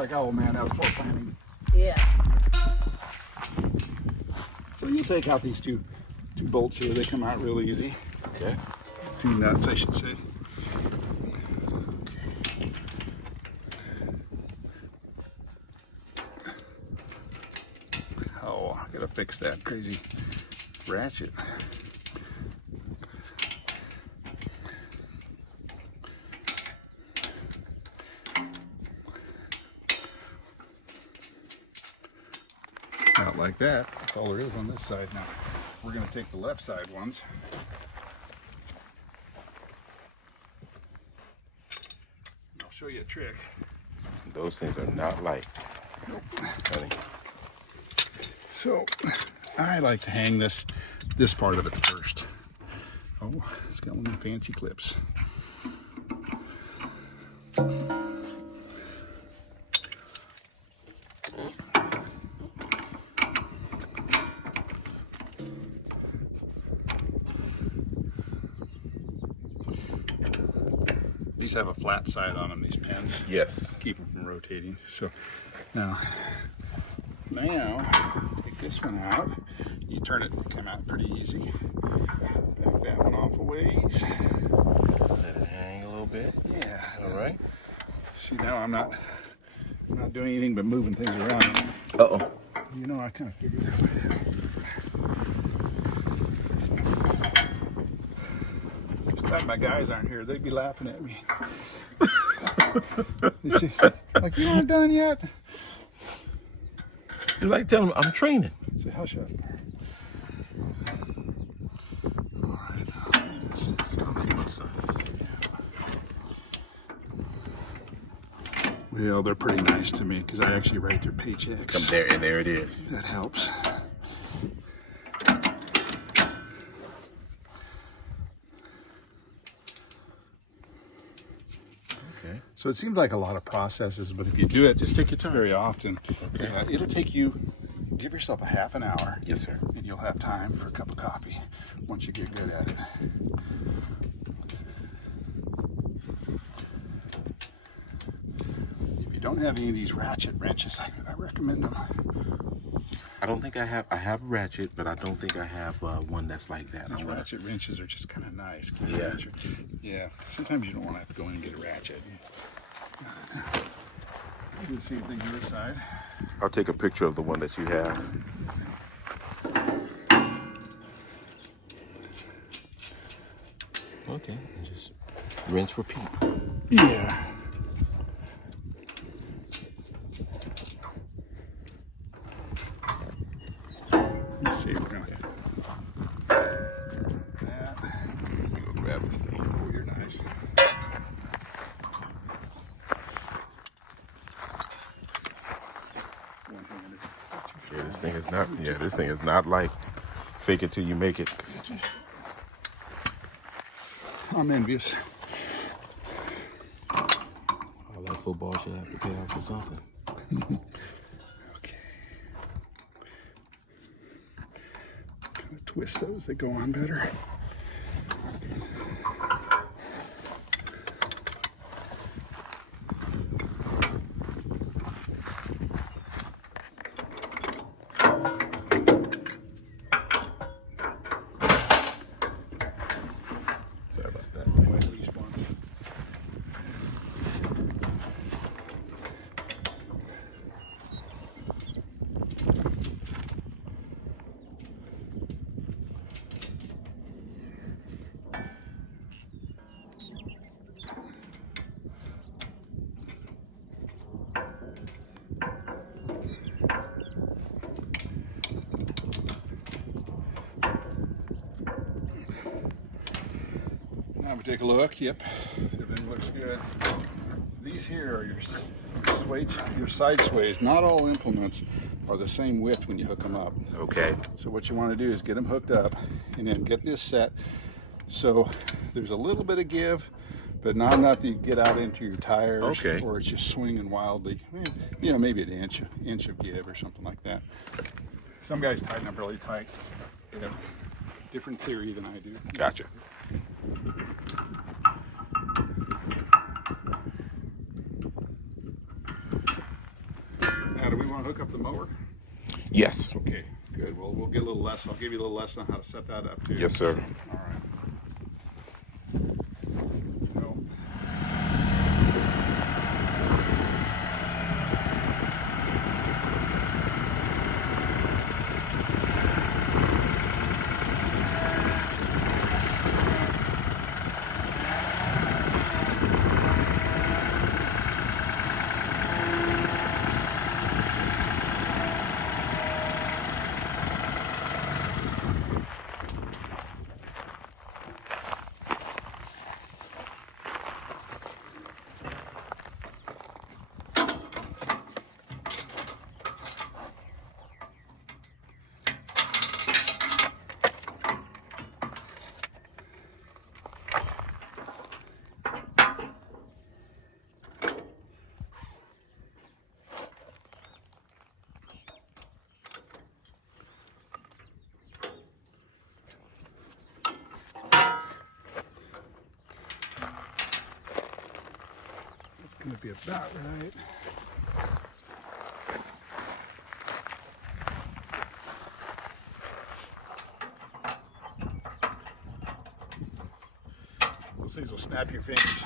like, oh man, that was poor planning. Yeah. So you take out these two bolts here. They come out real easy. Okay. 2 nuts, I should say. Oh, I gotta fix that crazy ratchet. Not like that. That's all there is on this side now. We're going to take the left side ones. I'll show you a trick. Those things are not light. Nope. Honey. So I like to hang this part of it first. Oh, it's got one of them fancy clips. These have a flat side on them, these pins. Yes. Keep them from rotating. So now take this one out. You turn it, come out pretty easy. Back that one off a ways. Let it hang a little bit. Yeah. All right. See, now I'm not doing anything but moving things around. Uh-oh. You know, I kind of figured that. Glad my guys aren't here. They'd be laughing at me. You see, like, you aren't done yet? You like telling them I'm training. Say, hush up. All right. Let's start making my sons. Well, they're pretty nice to me because I actually write their paychecks. Come there, and there it is. That helps. So it seems like a lot of processes, but if you do it, just take your time very often. Okay. It'll take you, give yourself a half an hour. Yes, sir. And you'll have time for a cup of coffee once you get good at it. If you don't have any of these ratchet wrenches, I recommend them. I don't think I have a ratchet, but I don't think I have one that's like that. These ratchet wrenches are just kind of nice. Yeah. Yeah. Sometimes you don't want to have to go in and get a ratchet. Do the same thing on your side. I'll take a picture of the one that you have. Okay, just rinse, repeat. Yeah. Let's see, we're gonna that. Go grab this thing. Oh, you're nice. Yeah, this thing is not. Yeah, this thing is not like fake it till you make it. I'm envious. All that football should have to pay off for something. Okay. Kind of twist those; they go on better. Now we take a look. Yep, everything looks good. These here are your side sways. Not all implements are the same width when you hook them up. Okay. So what you want to do is get them hooked up and then get this set so there's a little bit of give, but not enough that you get out into your tires. Okay. Or it's just swinging wildly. You know, maybe an inch of give or something like that. Some guys tighten up really tight. They have different theory than I do. Gotcha. mower? Yes. Okay, good. Well, we'll get a little lesson. I'll give you a little lesson on how to set that up too. Yes, sir. All right. No. It's going to be about right. Those things will snap your fingers.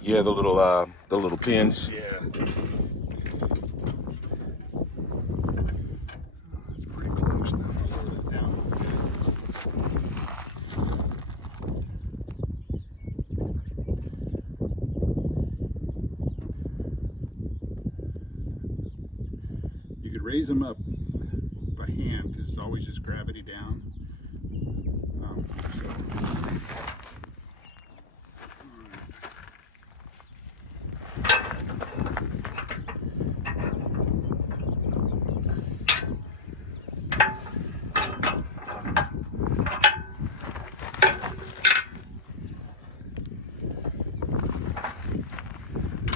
Yeah, the little pins. Yeah. It's pretty close now. I'll lower that down. You could raise them up by hand because it's always just gravity down.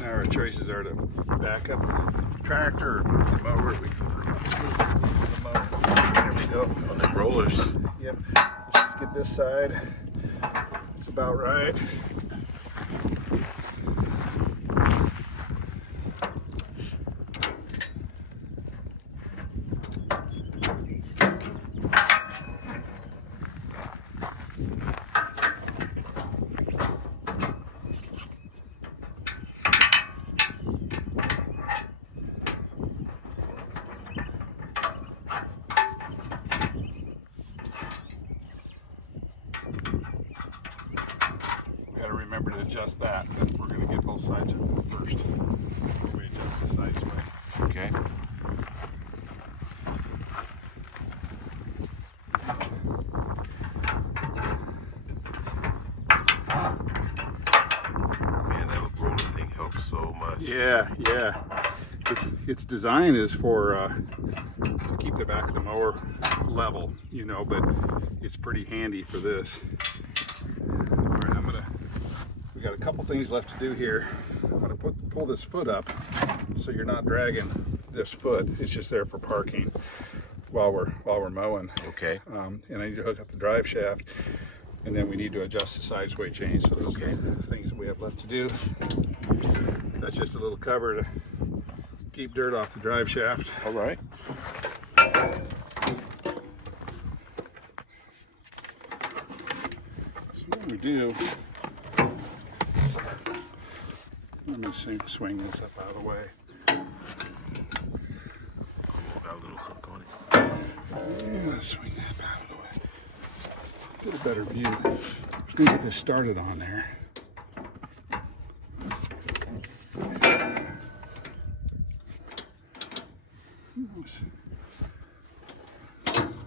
Now our choices are to back up the tractor or move the mower. We can move the mower. There we go. On the rollers. Yep. Let's just get this side. It's about right. Remember to adjust that, but we're going to get both sides first. We adjust the sides way. Okay. Man, that roller thing helps so much. Yeah, yeah. Its design is for to keep the back of the mower level, you know, but it's pretty handy for this. All right, we got a couple things left to do here. I'm going to pull this foot up so you're not dragging this foot. It's just there for parking while we're mowing. Okay. And I need to hook up the drive shaft, and then we need to adjust the side sway chain. So those are the things that we have left to do. That's just a little cover to keep dirt off the drive shaft. All right. So what we do, let me swing this up out of the way. Got a little hook on it. Yeah, swing that out of the way. Get a better view. Just gonna get this started on there.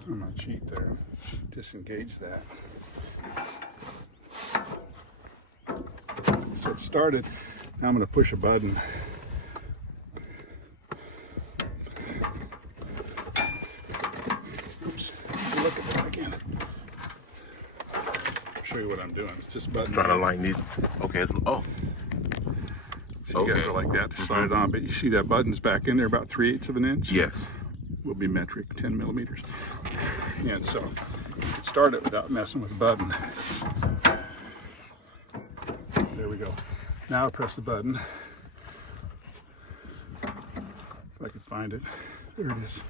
I'm gonna cheat there. Disengage that. So it started. Now I'm going to push a button. Oops. Look at that again. I'll show you what I'm doing. It's just button. Trying to line these. Okay. Oh. So you guys are like that to slide it on, but you see that button's back in there about 3/8 of an inch? Yes. Will be metric, 10 millimeters. And so start it without messing with the button. There we go. Now I press the button. If I can find it. There it is.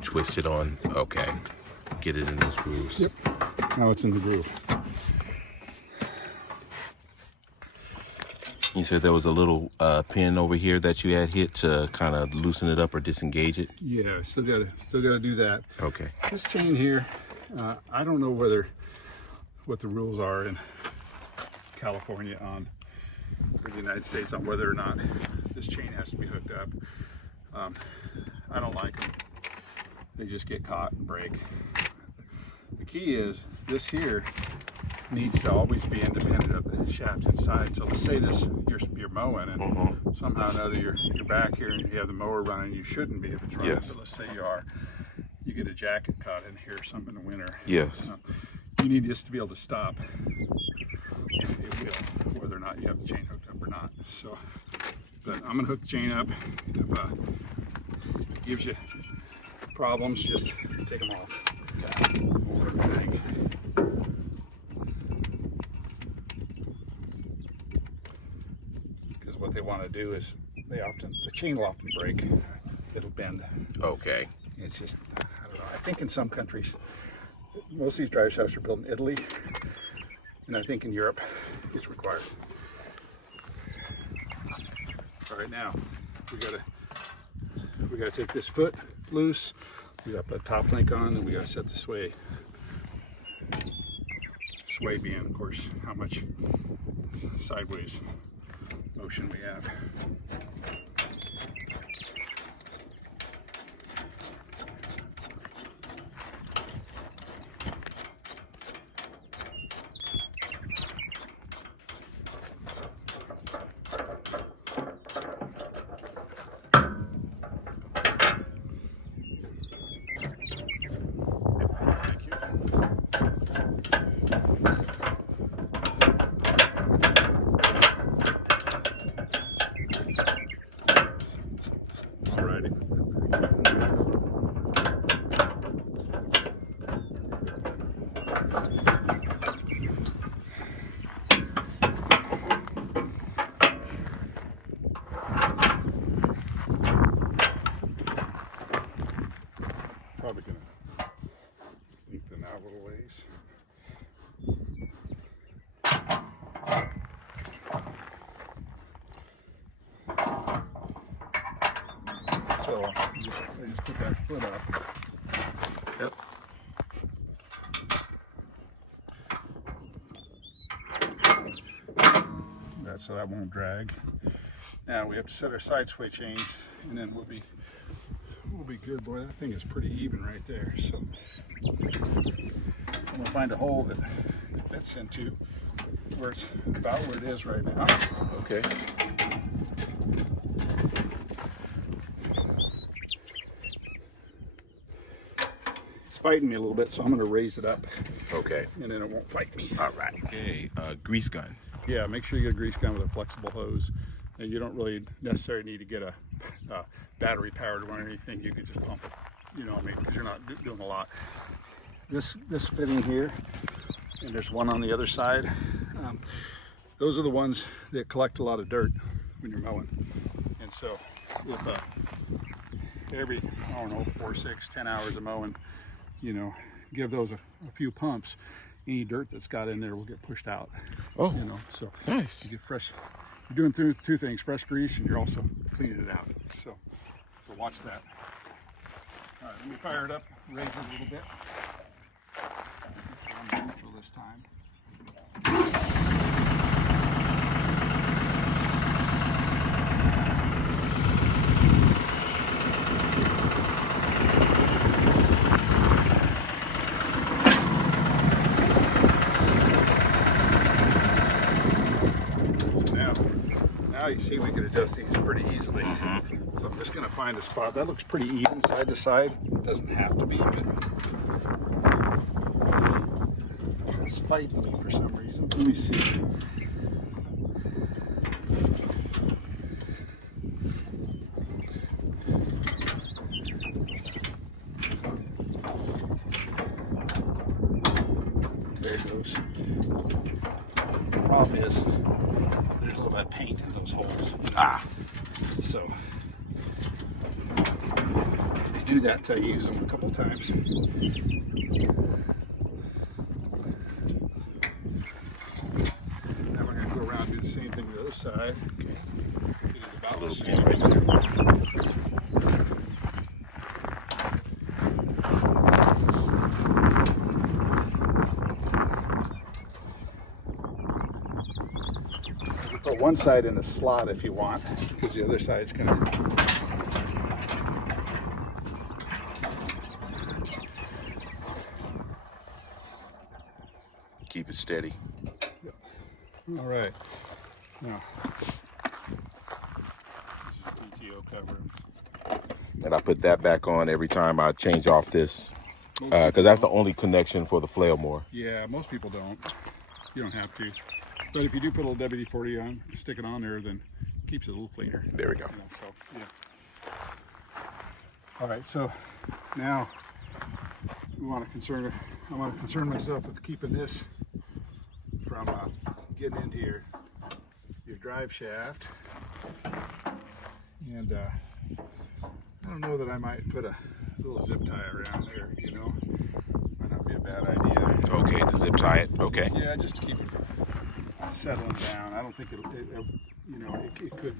Twist it on. Okay. Get it in those grooves. Yep. Now it's in the groove. You said there was a little pin over here that you had hit to kind of loosen it up or disengage it. Yeah, still gotta do that. Okay. This chain here, I don't know what the rules are in California or the United States on whether or not this chain has to be hooked up. I don't like them. They just get caught and break. The key is this here needs to always be independent of the shaft inside. So let's say you're mowing and somehow or another you're back here and you have the mower running. You shouldn't be if it's running, but let's say you are. You get a jacket caught in here or something in the winter. Yes. You need this to be able to stop. It will, whether or not you have the chain hooked up or not. So, but I'm gonna hook the chain up. If it gives you problems, just take them off. Because what they want to do is the chain will often break. It'll bend. Okay. It's just, I don't know. I think in some countries, most of these drive shafts are built in Italy, and I think in Europe it's required. All right, now we gotta take this foot loose. We got the top link on, and we gotta set the sway. Sway being, of course, how much sideways motion we have. Probably gonna lengthen out a little ways. So I just put that foot up. Yep. So that won't drag. Now we have to set our side sway change, and then we'll be good. Boy, that thing is pretty even right there. So I'm gonna find a hole that it fits into where it's about where it is right now. Okay. It's fighting me a little bit, so I'm gonna raise it up. Okay. And then it won't fight me. All right. Okay. Grease gun. Yeah, make sure you get a grease gun with a flexible hose. And you don't really necessarily need to get a battery powered one or anything. You can just pump it, you know what I mean, because you're not doing a lot. This fitting here, and there's one on the other side. Those are the ones that collect a lot of dirt when you're mowing. And so if every, I don't know, 4, 6, 10 hours of mowing, you know, give those a few pumps, any dirt that's got in there will get pushed out. Oh, you know, so nice. you get fresh. You're doing two things: fresh grease, and you're also cleaning it out. So watch that. All right, let me fire it up, raise it a little bit. Make sure I'm neutral this time. Now you see we can adjust these pretty easily. So I'm just going to find a spot. That looks pretty even side to side. It doesn't have to be, but it's fighting me for some reason. Let me see. There it goes. The problem is there's a little bit of paint in those holes. So do that until you use them a couple times. Now we're going to go around and do the same thing to the other side. It is about the same. You put one side in a slot if you want, because the other side's going to. Keep it steady. Yep. All right. Now, this is PTO cover. And I put that back on every time I change off this, because that's the only connection for the Flail Mower. Yeah, most people don't. You don't have to. But if you do put a little WD-40 on, stick it on there, then it keeps it a little cleaner. There we go. You know, so, yeah. All right, so now I want to concern myself with keeping this from getting into your drive shaft. And I don't know that I might put a little zip tie around there, you know. Might not be a bad idea. Okay, to zip tie it. Okay. Yeah, just to keep it settling down. I don't think it could.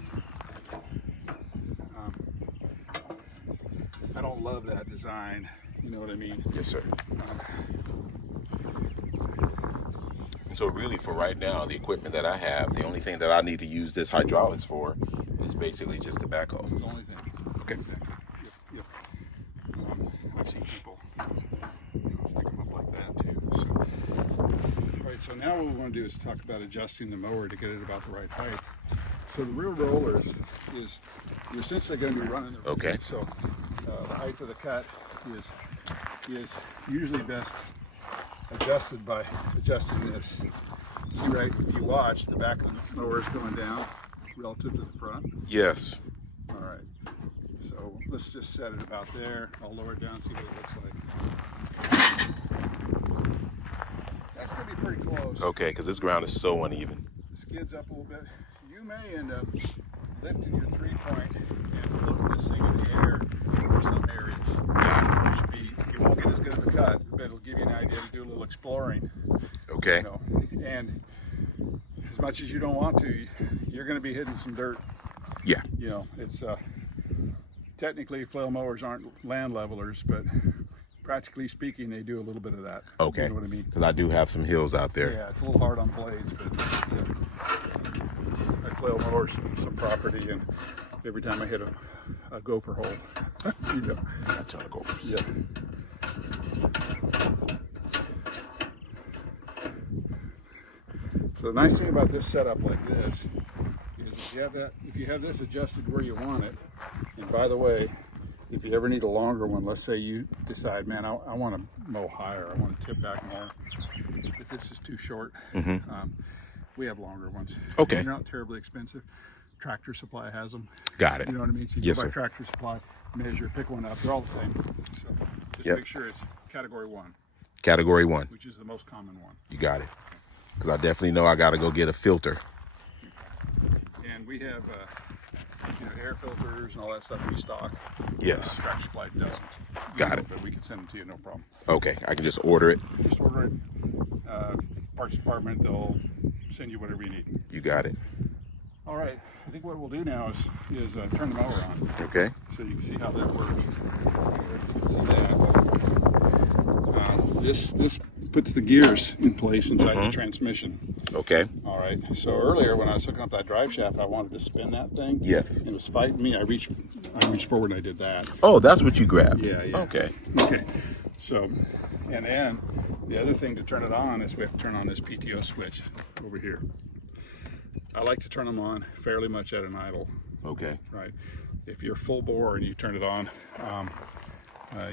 I don't love that design. You know what I mean? Yes, sir. And so really for right now, the equipment that I have, the only thing that I need to use this hydraulics for is basically just the backhoe. The only thing. Okay. Exactly. Yep. I've seen people stick them up like that too. So, all right, so now what we want to do is talk about adjusting the mower to get it about the right height. So the rear rollers is you're essentially going to be running the Okay. So the height of the cut is usually best adjusted by adjusting this. See, right, if you watch, the back of the mower is going down relative to the front. Yes. All right, so let's just set it about there. I'll lower it down, see what it looks like. That's gonna be pretty close. Okay, because this ground is so uneven. The skid's up a little bit. You may end up lifting your 3-point and floating this thing in the air for some areas. Got it. You won't get as good of a cut, but it'll give you an idea to do a little exploring. Okay. You know? And as much as you don't want to, you're going to be hitting some dirt. Yeah. You know, it's technically flail mowers aren't land levelers, but practically speaking, they do a little bit of that. Okay. You know what I mean? Because I do have some hills out there. Yeah, it's a little hard on blades, but I flail mower some property, and every time I hit a gopher hole, you know. A ton of gophers. Yeah. So the nice thing about this setup like this is if you have this adjusted where you want it, and by the way, if you ever need a longer one, let's say you decide, man, I want to mow higher, I want to tip back more. If this is too short, we have longer ones. Okay. They're not terribly expensive. Tractor Supply has them. Got it. You know what I mean? So you Yes, go by sir. Tractor Supply, measure, pick one up. They're all the same. So just Yep. make sure it's category 1, Category 1. which is the most common one. You got it. Because I definitely know I got to go get a filter. And we have air filters and all that stuff we stock. Yes. Tractor Supply doesn't. Got it. But we can send them to you, no problem. Okay. I can just order it. Just order it. Parts department, they'll send you whatever you need. You got it. All right. I think what we'll do now is turn the mower on, Okay. so you can see how that works. You can see that. This puts the gears in place inside the transmission. Okay. All right. So earlier when I was hooking up that drive shaft, I wanted to spin that thing. Yes. It was fighting me. I reached forward and I did that. Oh, that's what you grabbed. Yeah. Okay. Okay. So, and then the other thing to turn it on is we have to turn on this PTO switch over here. I like to turn them on fairly much at an idle. Okay. Right. If you're full bore and you turn it on,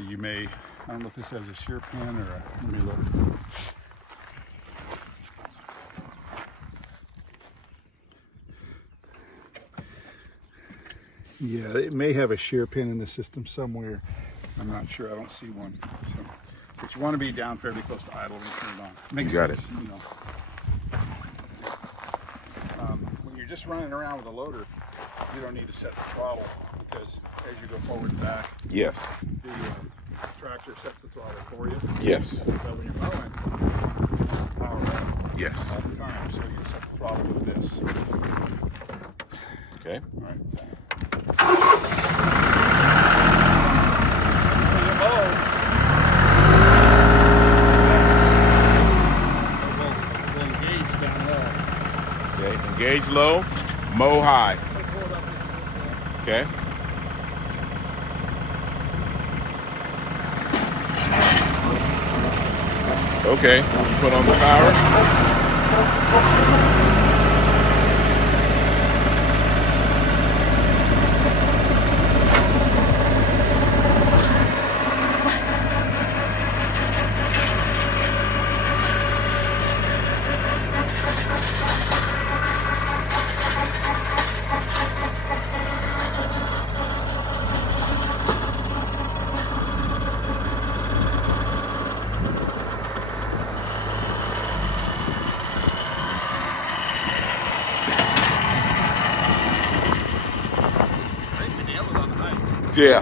you may, I don't know if this has a shear pin or let me look. Yeah, it may have a shear pin in the system somewhere. I'm not sure. I don't see one. So, but you want to be down fairly close to idle when you turn it on. Makes You got sense, it. you know. When you're just running around with a loader, you don't need to set the throttle because as you go forward and back, Yes. the tractor sets the throttle for you. Yes. So when you're mowing, power up Yes. all the time. So you set the throttle with this. Okay. All right. We'll engage down low. Okay. Engage low, mow high. Okay. Okay. Put on the power. Yeah.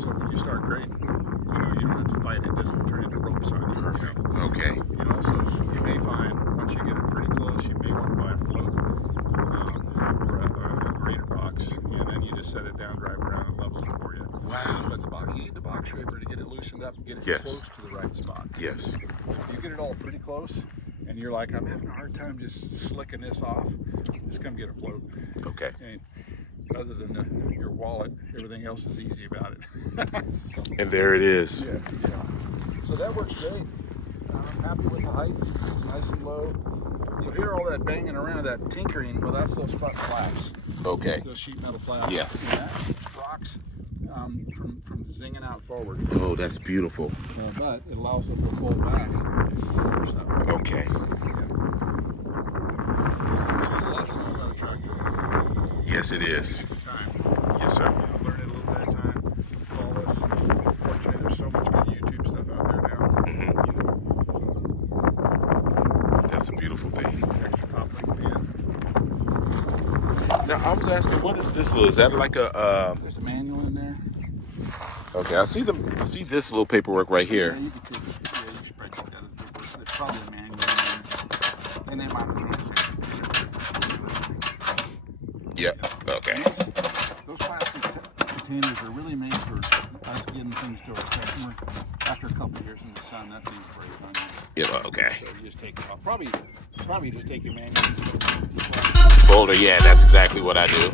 So when you start grading, you don't have to fight it. It doesn't turn into ropes on you. Perfect. Okay. Also, you may find once you get it pretty close, you may want to buy a float or a grader box, and then you just set it down, drive around, and level it for you. Wow. But you need the box scraper to get it loosened up and get it close to the right spot. Yes. If you get it all pretty close, and you're like, I'm having a hard time just slicking this off, just come get a float. Okay. And other than your wallet, everything else is easy about it. So, And there it is. yeah. So that works great. I'm happy with the height, nice and low. You'll hear all that banging around, that tinkering. Well, that's those front flaps. Okay. Those sheet metal flaps. Yes. And that keeps rocks from zinging out forward. Oh, that's beautiful. But it allows them to pull back. So, Okay. Yes, it is. Yes, sir. Learn it a little bit of time. Follow us. Fortunately, there's so much good YouTube stuff out there now. That's a beautiful thing. Extra top link pin. Now, I was asking, what is this little? Is that like a? There's a manual in there. Okay, I see this little paperwork right here. Yeah, you can take it. Yeah, you should probably take that as paper. There's probably a manual in there. And they might have transferred. Yep. Okay. Those plastic containers are really made for us getting things to our customer. After a couple of years in the sun, that thing's breaks on you. Yeah. Okay. So you just take it off. Probably just take your manual. Folder. Yeah, that's exactly what I do.